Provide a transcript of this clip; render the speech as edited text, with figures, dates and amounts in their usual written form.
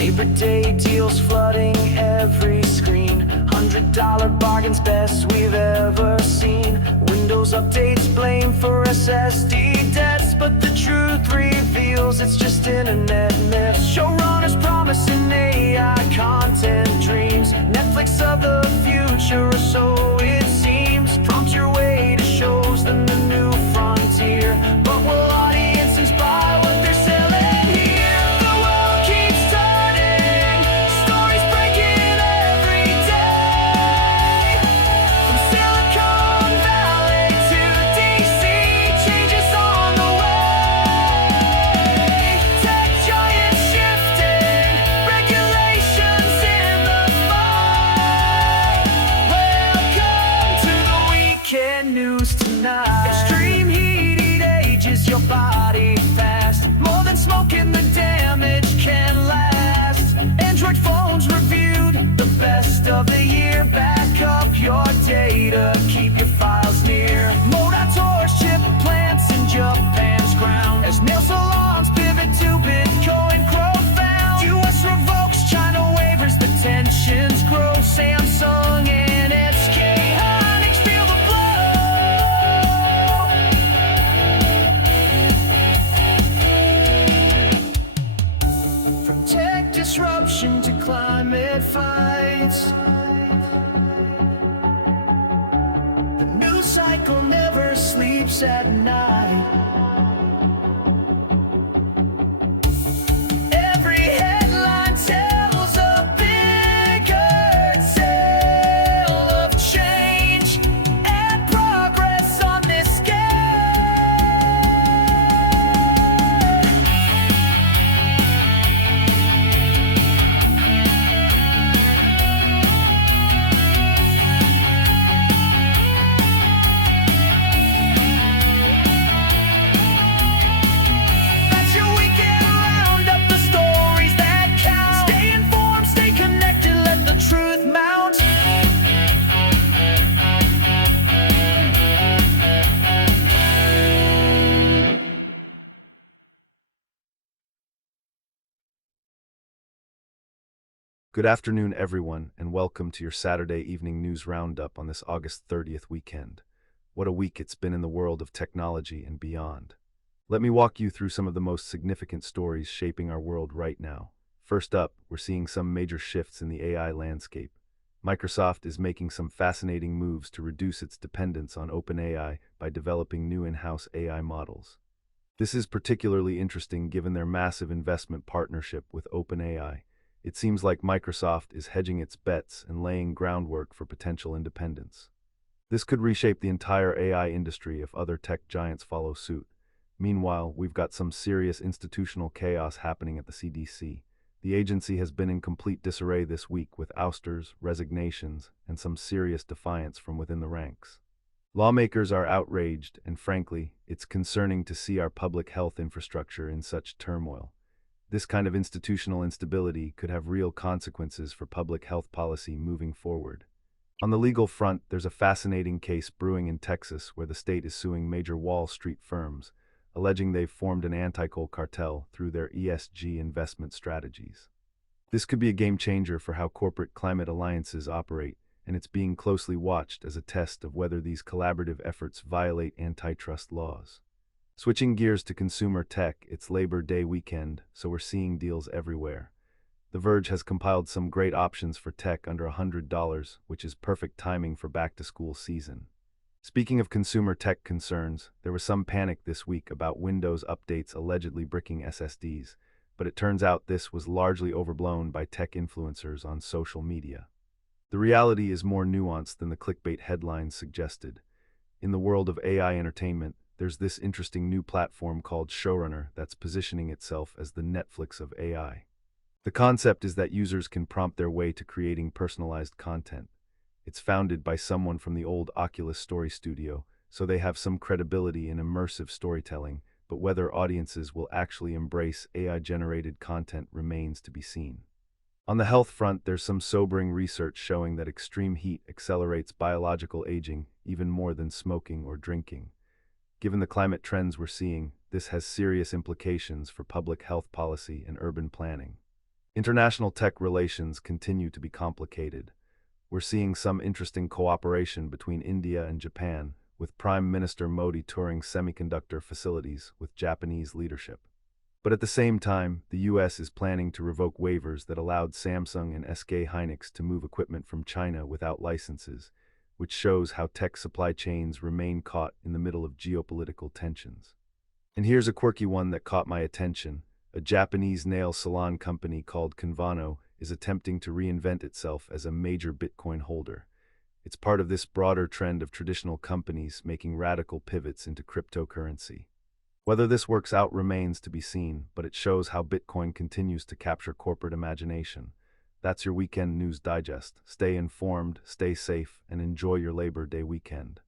Labor Day deals flooding every screen. $100 bargains, best we've ever seen. Windows updates blame for SSD deaths, but the truth reveals it's just internet myths. Showrunners promising AI content dreams. Netflix of the future, or so it seems. Prompt your way to shows, then the new frontier. But will audiences buy what they're selling here? The world keeps turning, stories breaking every day. From Silicon Valley to DC, changes on the way. Tech giants shifting, regulations in the fight. Welcome to the weekend news tonight. Extreme heat ages your body fast. More than smoking, the damage can last. Android phones reviewed, the best of the year. Back up your data, keep your files near. Modators chip plants in Japan's ground. As nail salons pivot to Bitcoin profound. US revokes, China waivers, the tensions grow. Samsung and SK Hynix feel the blow. From tech disruption to climate fights, the news cycle never sleeps at night. Every headline tells a bigger tale of change and progress on this scale. That's your weekend roundup, the stories that count. Stay informed, stay connected, let the truth mount. Good afternoon, everyone, and welcome to your Saturday evening news roundup on this August 30th weekend. What a week it's been in the world of technology and beyond. Let me walk you through some of the most significant stories shaping our world right now. First up, we're seeing some major shifts in the AI landscape. Microsoft is making some fascinating moves to reduce its dependence on OpenAI by developing new in-house AI models. This is particularly interesting given their massive investment partnership with OpenAI. It seems like Microsoft is hedging its bets and laying groundwork for potential independence. This could reshape the entire AI industry if other tech giants follow suit. Meanwhile, we've got some serious institutional chaos happening at the CDC. The agency has been in complete disarray this week with ousters, resignations, and some serious defiance from within the ranks. Lawmakers are outraged, and frankly, it's concerning to see our public health infrastructure in such turmoil. This kind of institutional instability could have real consequences for public health policy moving forward. On the legal front, there's a fascinating case brewing in Texas where the state is suing major Wall Street firms, alleging they've formed an anti-coal cartel through their ESG investment strategies. This could be a game changer for how corporate climate alliances operate, and it's being closely watched as a test of whether these collaborative efforts violate antitrust laws. Switching gears to consumer tech, it's Labor Day weekend, so we're seeing deals everywhere. The Verge has compiled some great options for tech under $100, which is perfect timing for back-to-school season. Speaking of consumer tech concerns, there was some panic this week about Windows updates allegedly bricking SSDs, but it turns out this was largely overblown by tech influencers on social media. The reality is more nuanced than the clickbait headlines suggested. In the world of AI entertainment, there's this interesting new platform called Showrunner that's positioning itself as the Netflix of AI. The concept is that users can prompt their way to creating personalized content. It's founded by someone from the old Oculus Story Studio, so they have some credibility in immersive storytelling, but whether audiences will actually embrace AI-generated content remains to be seen. On the health front, there's some sobering research showing that extreme heat accelerates biological aging even more than smoking or drinking. Given the climate trends we're seeing, this has serious implications for public health policy and urban planning. International tech relations continue to be complicated. We're seeing some interesting cooperation between India and Japan, with Prime Minister Modi touring semiconductor facilities with Japanese leadership. But at the same time, the US is planning to revoke waivers that allowed Samsung and SK Hynix to move equipment from China without licenses, which shows how tech supply chains remain caught in the middle of geopolitical tensions. And here's a quirky one that caught my attention. A Japanese nail salon company called Convano is attempting to reinvent itself as a major Bitcoin holder. It's part of this broader trend of traditional companies making radical pivots into cryptocurrency. Whether this works out remains to be seen, but it shows how Bitcoin continues to capture corporate imagination. That's your weekend news digest. Stay informed, stay safe, and enjoy your Labor Day weekend.